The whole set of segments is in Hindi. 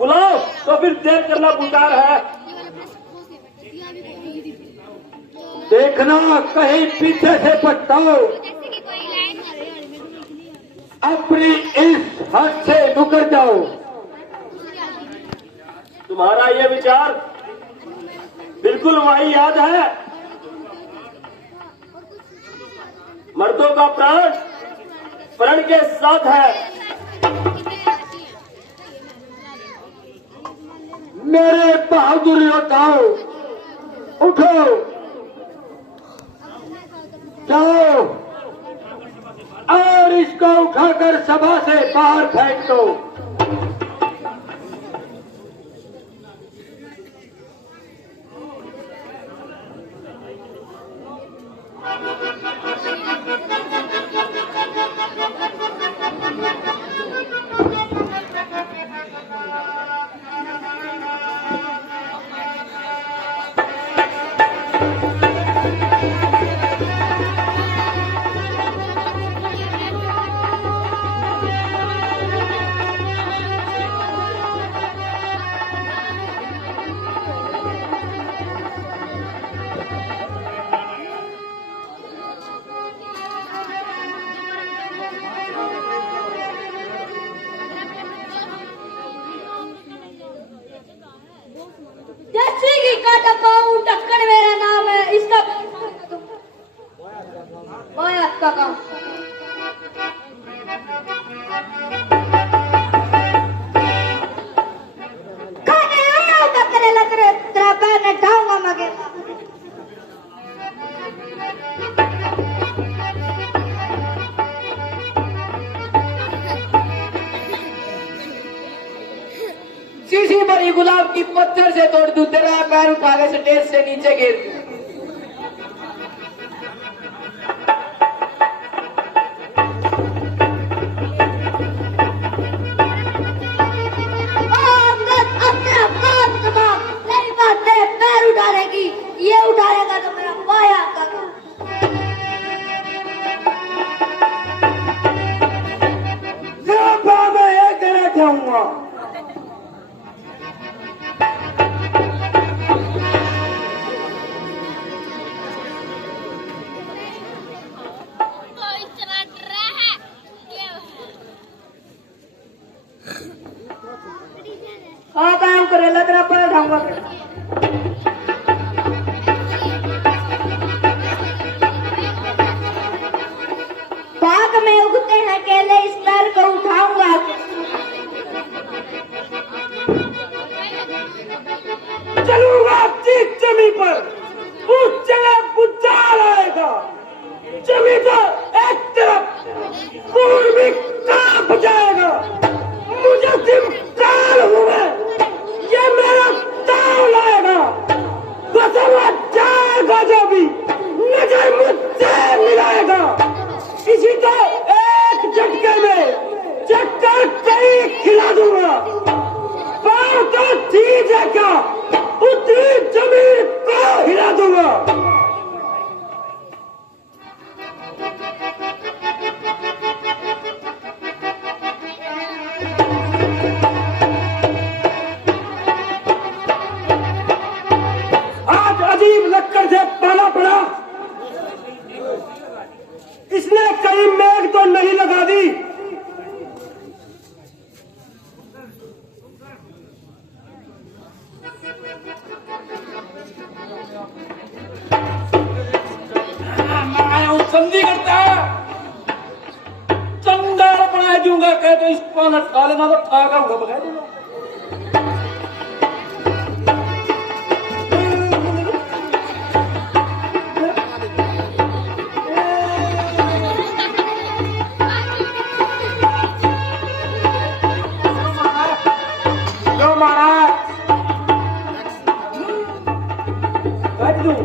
बुलाओ तो फिर देर करना बेकार है। देखना कहीं पीछे से पटाओ, अपनी इस हद से मुकर जाओ। तुम्हारा ये विचार बिल्कुल वही याद है। मर्दों का प्राण प्रण के साथ है। मेरे बहादुर योद्धाओ, उठो, जाओ और इसको उठाकर सभा से बाहर फेंक दो। जैसे कि काटा पाऊं टक्कर मेरा नाम है। इसका आपका काम खाने आया टक्कर लग रहे तेरा पैर ने ढाऊंगा मगे। शीशी भरी गुलाब की पत्थर से तोड़ दूं, तेरा पैर उठा के स्टेज से नीचे गिर दूं। पैर उठाएगी, ये उठाएगा तो मेरा पाया करो। मैं ये कहना चाहूंगा, हाँ काम करेला तेरा पैर उठाऊंगा। बाग में उगते हैं केले, इस पैर को उठाऊंगा। चलूंगा ठीक जमी पर, उस जगह बुझार आएगा। जमी पर एक तरफ खून भी कांप जाएगा। मुझे चिमकार हुए, ये मेरा ताव लाएगा। बसवा जाएगा जो भी नजर मुझसे मिलाएगा। इसी तो एक झटके में चक्कर कहीं खिला दूंगा। पाँव तो ठीक है क्या, उतनी जमीन को हिला दूंगा। आज अजीब लक्कड़ से पाला पड़ा, इसने कहीं मेघ तो नहीं लगा दी। संधि करता है, चंडाल बना दूंगा। कह तो इस पान ठा लेना तो ठा करूंगा बगैर दूंगा। जो मारा बैठ दूं।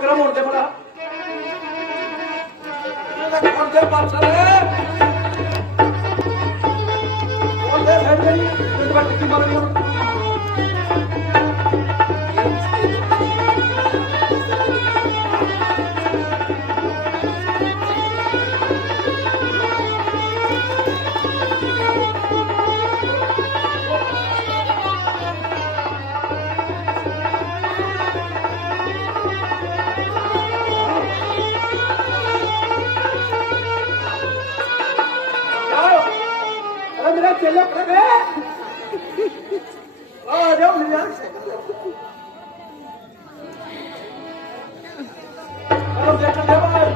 गर्म होने बड़ा चलो खड़े आ जाओ यार आओ देखो भाई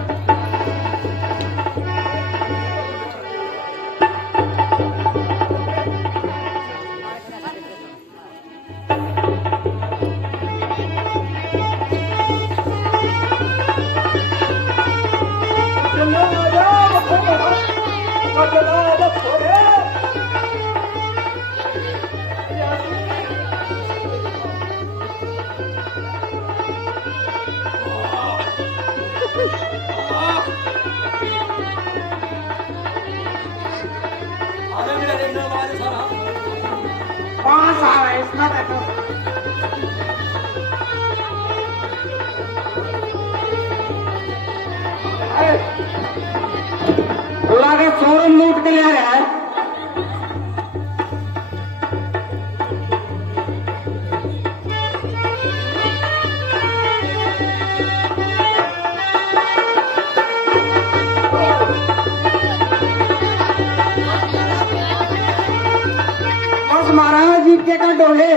शोरूम लूट के ले रहा है बस महाराज जी के का डोले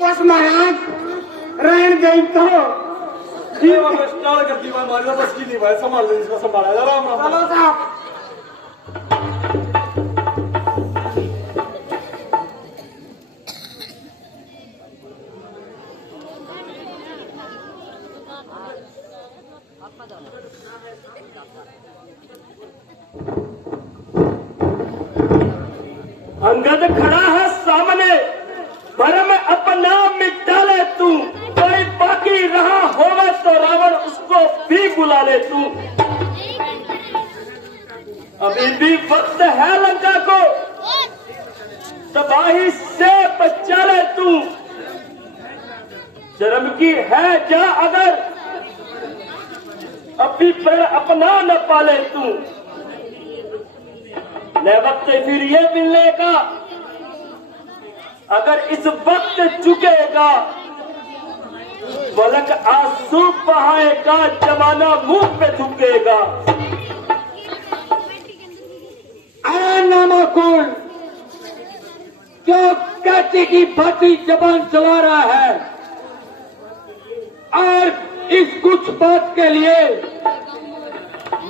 बस महाराज रहन गई तो करती बस की नहीं भाई संभाल इसको संभाला जा रहा अंगद खड़ा है सामने, भरम अपना मिटा ले तू, कोई बाकी रहा होवे तो रावण उसको भी बुला ले तू। अभी भी वक्त है लंका को तबाही से बचा ले तू, शर्म की है जा अगर अभी प्रण अपना न पाले तू। न वक्त फिर ये मिलने का अगर इस वक्त चुकेगा, पलक आंसू बहाएगा, जमाना मुंह पे थूकेगा। नामाकुल जो कहते की भांति जबान चला रहा है और इस कुछ बात के लिए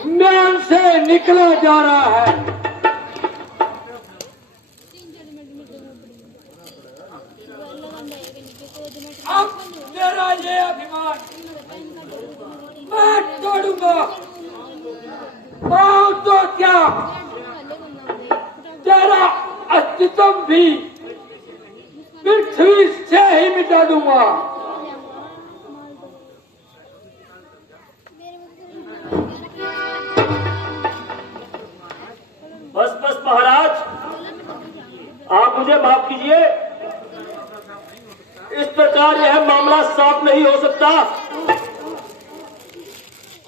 म्यान से निकला जा रहा है। मैं तोड़ूंगा। पाँव तो क्या, तेरा अस्तित्व भी पृथ्वी से ही मिटा दूंगा। बस बस महाराज, आप मुझे माफ कीजिए। इस प्रकार यह मामला साफ नहीं हो सकता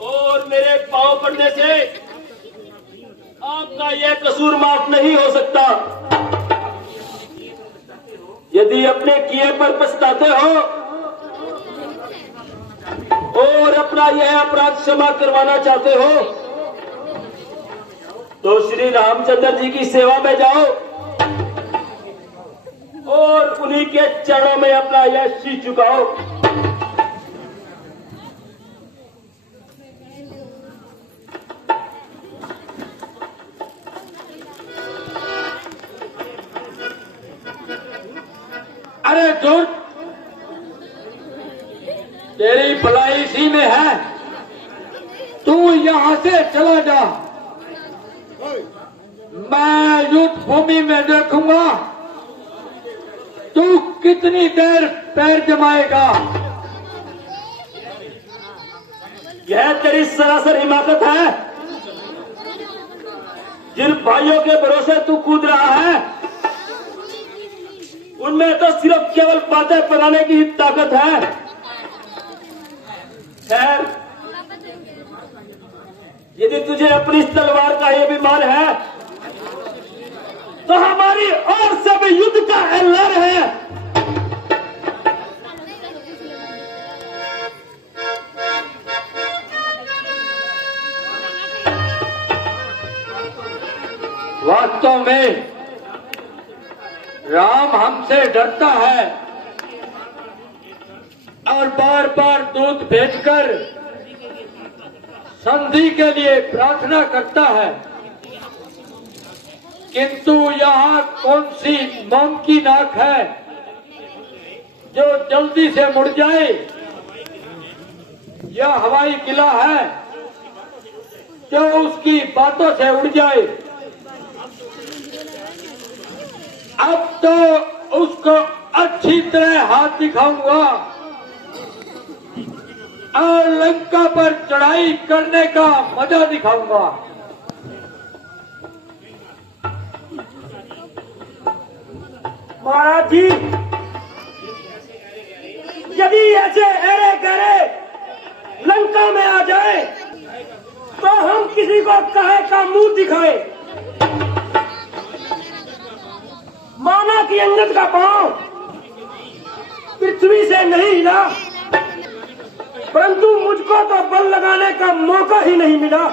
और मेरे पांव पड़ने से आपका यह कसूर माफ नहीं हो सकता। यदि अपने किए पर पछताते हो और अपना यह अपराध क्षमा करवाना चाहते हो तो श्री रामचंद्र जी की सेवा में जाओ और उन्हीं के चरणों में अपना यह शीश झुकाओ। अरे धुर, तेरी भलाई इसी में है। तू यहाँ से चला जा। मैं युद्ध भूमि में देखूंगा तू कितनी देर पैर जमाएगा। यह तेरी सरासर हिमाकत है। जिन भाइयों के भरोसे तू कूद रहा है उनमें तो सिर्फ केवल बातें बनाने की ही ताकत है। खैर, यदि तुझे अपनी इस तलवार का ये अभिमान है तो हमारी ओर से भी युद्ध का ऐलान है। वास्तव में राम हमसे डरता है और बार बार दूत भेजकर संधि के लिए प्रार्थना करता है, किंतु यहाँ कौन सी मोम की नाक है जो जल्दी से मुड़ जाए। यह हवाई किला है जो उसकी बातों से उड़ जाए। अब तो उसको अच्छी तरह हाथ दिखाऊंगा और लंका पर चढ़ाई करने का मजा दिखाऊंगा। महाराज जी, यदि ऐसे अरे गहरे लंका में आ जाए तो हम किसी को कहे का मुंह दिखाए। माना कि अंगद का पांव पृथ्वी से नहीं हिला, परंतु मुझको तो बल लगाने का मौका ही नहीं मिला।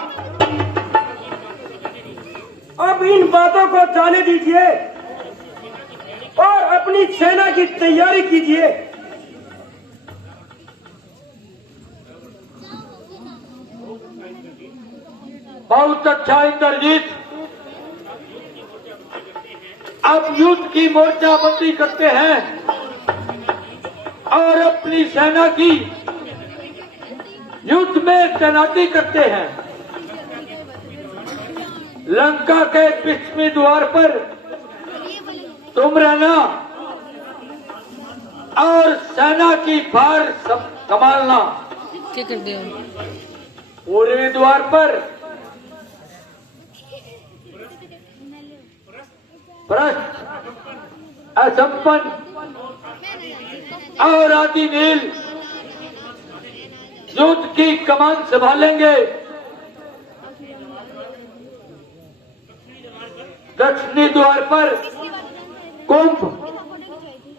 अब इन बातों को जाने दीजिए और अपनी सेना की तैयारी कीजिए। बहुत अच्छा इंद्रजीत, अब युद्ध की मोर्चाबंदी करते हैं और अपनी सेना की युद्ध में तैनाती करते हैं। लंका के पश्चिमी द्वार पर तुम रहना और सेना की भार संभालना। क्या कर दिया? पूर्वी द्वार पर भ्रष्ट, असंपन्न और आदि नील युद्ध की कमान संभालेंगे। दक्षिणी द्वार पर कुंभ,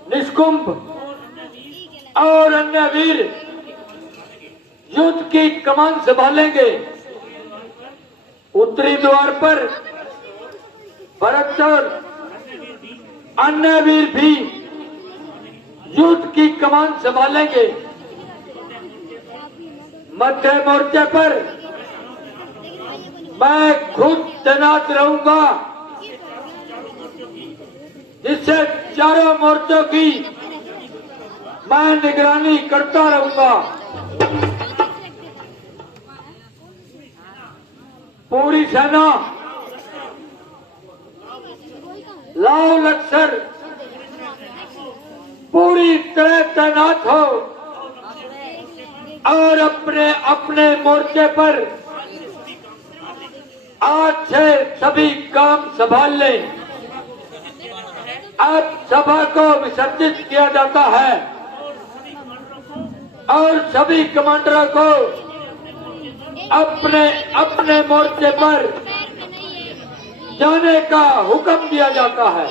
निष्कुंभ और अन्य वीर युद्ध की कमान संभालेंगे। उत्तरी द्वार पर भरत और अन्य वीर भी युद्ध की कमान संभालेंगे। मध्य मोर्चे पर मैं खुद तैनात रहूंगा, जिससे चारों मोर्चों की मैं निगरानी करता रहूंगा। पूरी सेना लाल अक्षर पूरी तरह तैनात हो और अपने अपने मोर्चे पर आज से सभी काम संभाल लें। अब सभा को विसर्जित किया जाता है और सभी कमांडरों को अपने अपने मोर्चे पर जाने का हुक्म दिया जाता है।